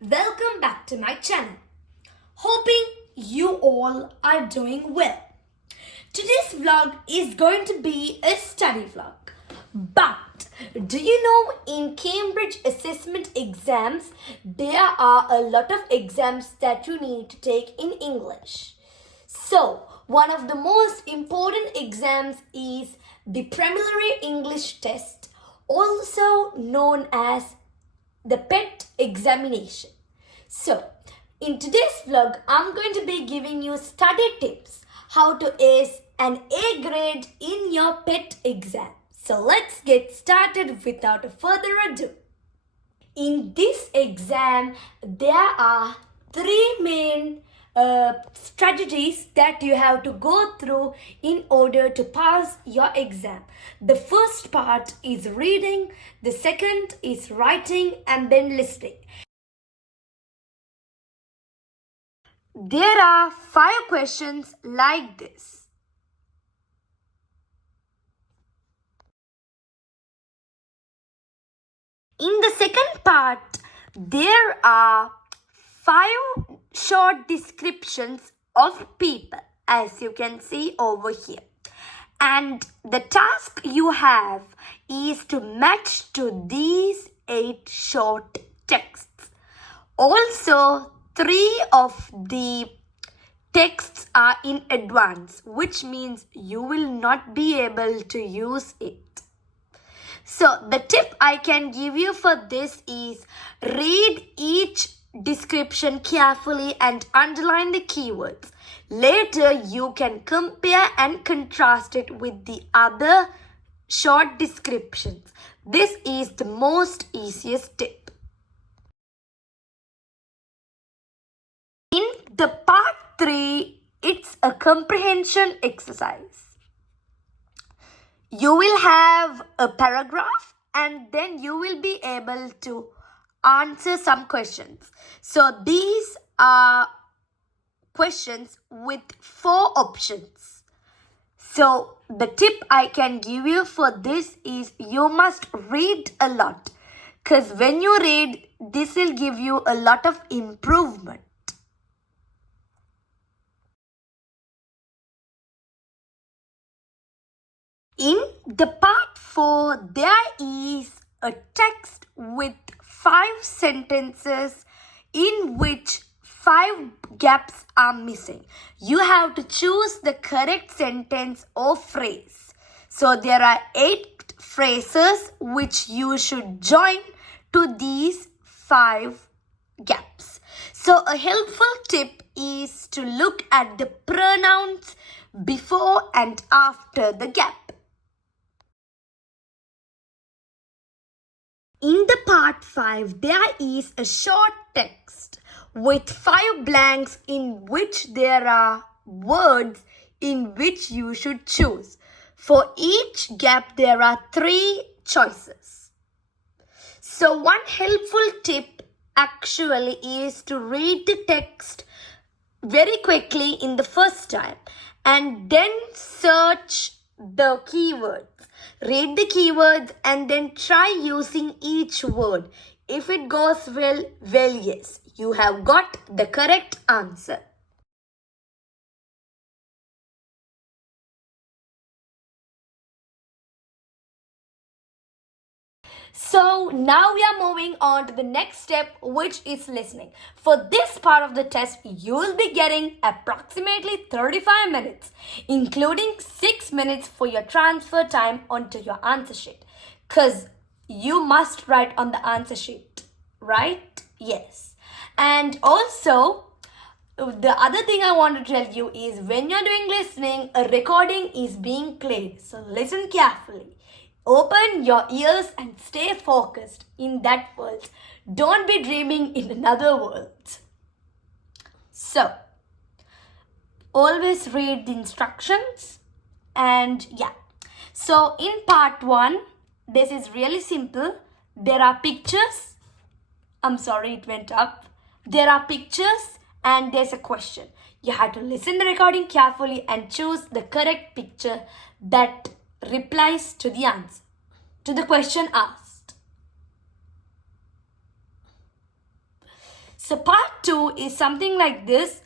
Welcome back to my channel. Hoping you all are doing well. Today's vlog is going to be a study vlog. But do you know in Cambridge assessment exams, there are a lot of exams that you need to take in English. So, one of the most important exams is the preliminary English test, also known as the PET examination. So, in today's vlog, I'm going to be giving you study tips how to ace an A grade in your PET exam. So, let's get started without further ado. In this exam, there are three main strategies that you have to go through in order to pass your exam. The first part is reading, the second is writing, and then listening. There are 5 questions like this. In the second part, there are 5 short descriptions of people, as you can see over here. And the task you have is to match to these 8 short texts. Also, 3 of the texts are in advance, which means you will not be able to use it. So, the tip I can give you for this is read each description carefully and underline the keywords. Later, you can compare and contrast it with the other short descriptions. This is the most easiest tip. In the part 3, it's a comprehension exercise. You will have a paragraph and then you will be able to answer some questions. So these are questions with 4 options. So the tip I can give you for this is you must read a lot, because when you read, this will give you a lot of improvement. In the part 4, there is a text with 5 sentences in which 5 gaps are missing. You have to choose the correct sentence or phrase. So there are 8 phrases which you should join to these 5 gaps. So a helpful tip is to look at the pronouns before and after the gap. In the part 5, there is a short text with 5 blanks in which there are words in which you should choose. For each gap, there are 3 choices. So one helpful tip actually is to read the text very quickly in the first time and then search the keywords. Read the keywords and then try using each word. If it goes well, yes, you have got the correct answer. So now we are moving on to the next step, which is listening. For this part of the test, you will be getting approximately 35 minutes, including 6 minutes for your transfer time onto your answer sheet. Because you must write on the answer sheet, right? Yes. And also, the other thing I want to tell you is when you're doing listening, a recording is being played. So listen carefully. Open your ears and stay focused in that world. Don't be dreaming in another world. So, always read the instructions. And yeah. So, in part 1, this is really simple. There are pictures. I'm sorry, it went up. There are pictures and there's a question. You have to listen to the recording carefully and choose the correct picture that replies to the answer, to the question asked. So part 2 is something like this.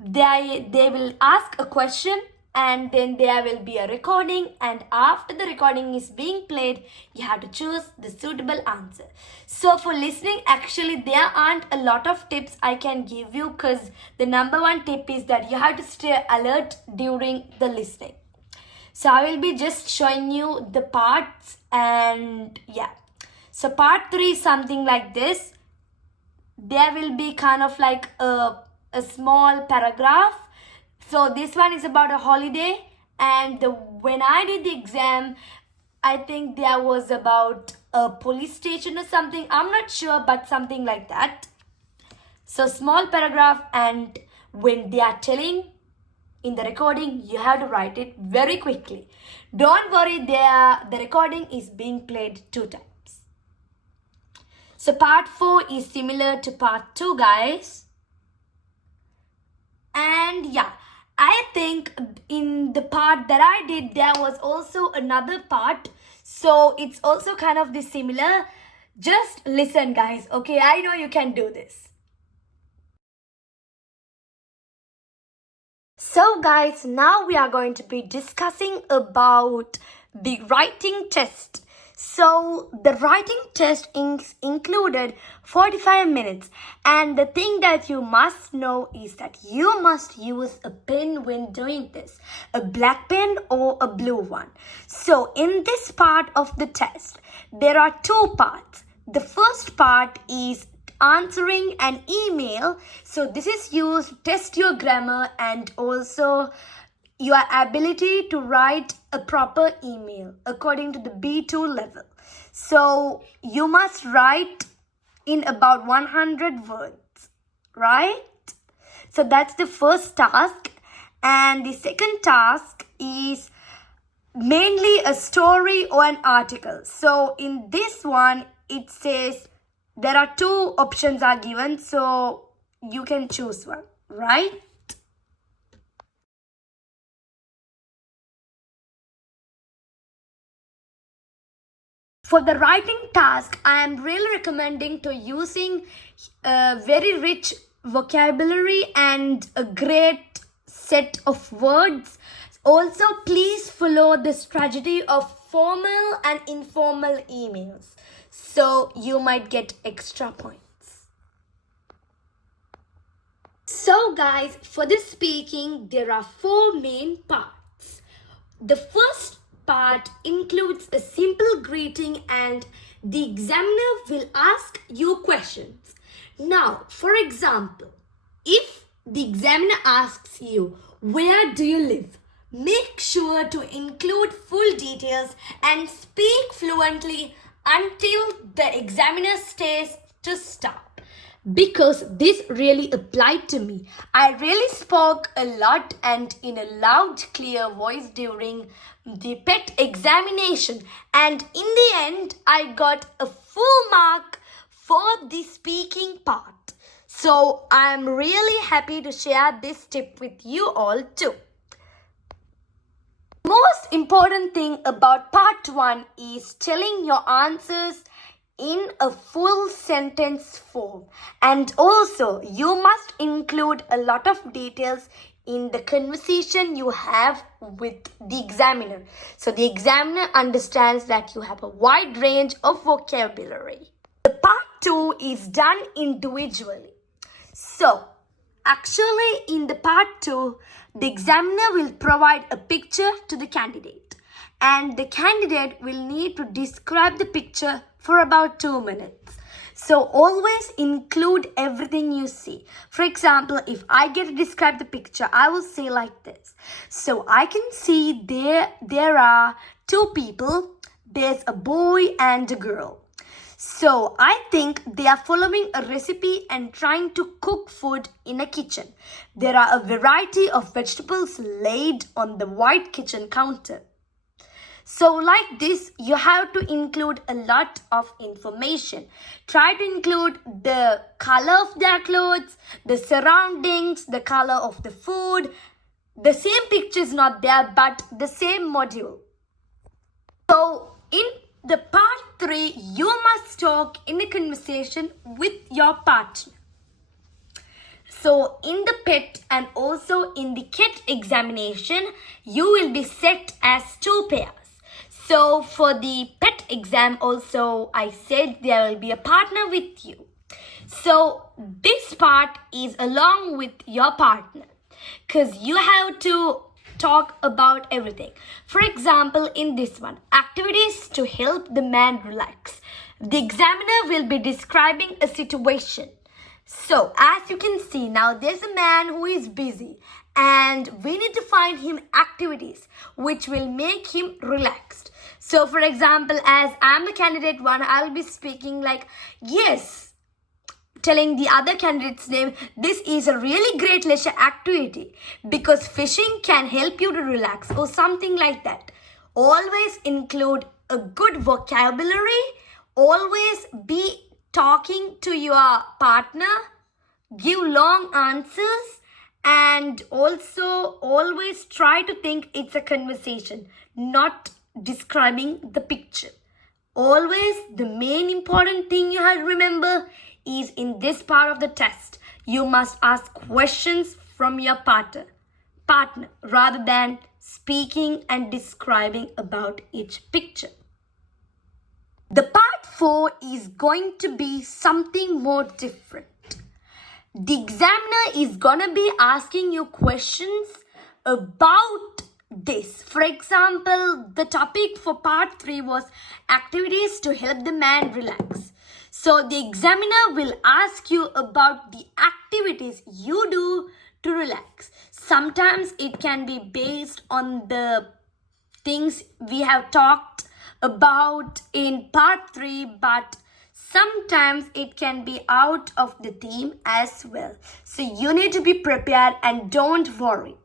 They will ask a question and then there will be a recording, and after the recording is being played, you have to choose the suitable answer. So for listening, actually there aren't a lot of tips I can give you, because the number one tip is that you have to stay alert during the listening. So I will be just showing you the parts, and yeah. So part 3 is something like this. There will be kind of like a small paragraph. So this one is about a holiday, and when I did the exam, I think there was about a police station or something. I'm not sure, but something like that. So small paragraph, and when they are telling in the recording, you have to write it very quickly. Don't worry, the recording is being played 2 times. So part 4 is similar to part 2, guys. And yeah, I think in the part that I did, there was also another part. So it's also kind of the similar. Just listen, guys. Okay, I know you can do this. So guys, now we are going to be discussing about the writing test. So the writing test included 45 minutes, and the thing that you must know is that you must use a pen when doing this, a black pen or a blue one. So in this part of the test, there are 2 parts. The first part is answering an email. So this is used to test your grammar and also your ability to write a proper email according to the B2 level. So you must write in about 100 words, right? So that's the first task. And the second task is mainly a story or an article. So in this one, it says there are 2 options are given, so you can choose one, right? For the writing task, I am really recommending to using a very rich vocabulary and a great set of words. Also, please follow the strategy of formal and informal emails. So you might get extra points. So guys, for this speaking, there are 4 main parts. The first part includes a simple greeting, and the examiner will ask you questions. Now, for example, if the examiner asks you, "Where do you live?" make sure to include full details and speak fluently until the examiner says to stop. Because this really applied to me. I really spoke a lot and in a loud, clear voice during the PET examination. And in the end, I got a full mark for the speaking part. So I'm really happy to share this tip with you all too. Most important thing about part 1 is telling your answers in a full sentence form, and also you must include a lot of details in the conversation you have with the examiner, so the examiner understands that you have a wide range of vocabulary. The part 2 is done individually. So actually in the part 2, the examiner will provide a picture to the candidate, and the candidate will need to describe the picture for about 2 minutes. So always include everything you see. For example, if I get to describe the picture, I will say like this. So I can see there are 2 people. There's a boy and a girl. So I think they are following a recipe and trying to cook food in a kitchen. There are a variety of vegetables laid on the white kitchen counter. So like this, you have to include a lot of information. Try to include the color of their clothes, the surroundings, the color of the food. The same picture is not there, but the same module. So in the part 3, you must talk in a conversation with your partner. So in the pet and also in the kit examination, you will be set as 2 pairs. So for the pet exam also, I said there will be a partner with you. So this part is along with your partner because you have to talk about everything. For example, in this one, activities to help the man relax. The examiner will be describing a situation. So as you can see now, there's a man who is busy and we need to find him activities which will make him relaxed. So for example, as I'm the candidate one, I'll be speaking like, yes, telling the other candidate's name, this is a really great leisure activity because fishing can help you to relax or something like that. Always include a good vocabulary. Always be talking to your partner. Give long answers. And also always try to think it's a conversation, not describing the picture. Always the main important thing you have to remember is in this part of the test, you must ask questions from your partner rather than speaking and describing about each picture. The part 4 is going to be something more different. The examiner is gonna be asking you questions about this. For example, the topic for part 3 was activities to help the man relax. So the examiner will ask you about the activities you do to relax. Sometimes it can be based on the things we have talked about in part 3, but sometimes it can be out of the theme as well. So you need to be prepared and don't worry.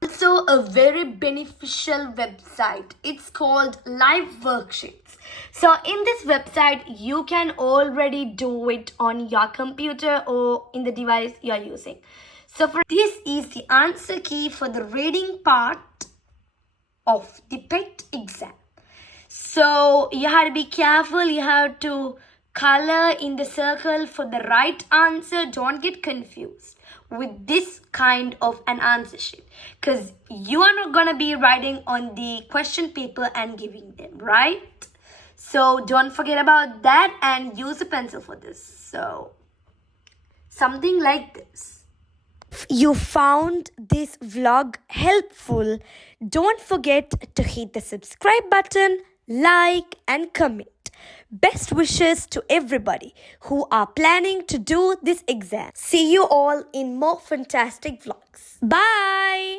Also a very beneficial website. It's called Live Worksheets. So in this website, you can already do it on your computer or in the device you are using. So for this is the answer key for the reading part of the pet exam. So you have to be careful. You have to color in the circle for the right answer. Don't get confused with this kind of an answer sheet because you are not going to be writing on the question paper and giving them, right? So don't forget about that and use a pencil for this. So something like this. If you found this vlog helpful, don't forget to hit the subscribe button, like and comment. Best wishes to everybody who are planning to do this exam. See you all in more fantastic vlogs. Bye.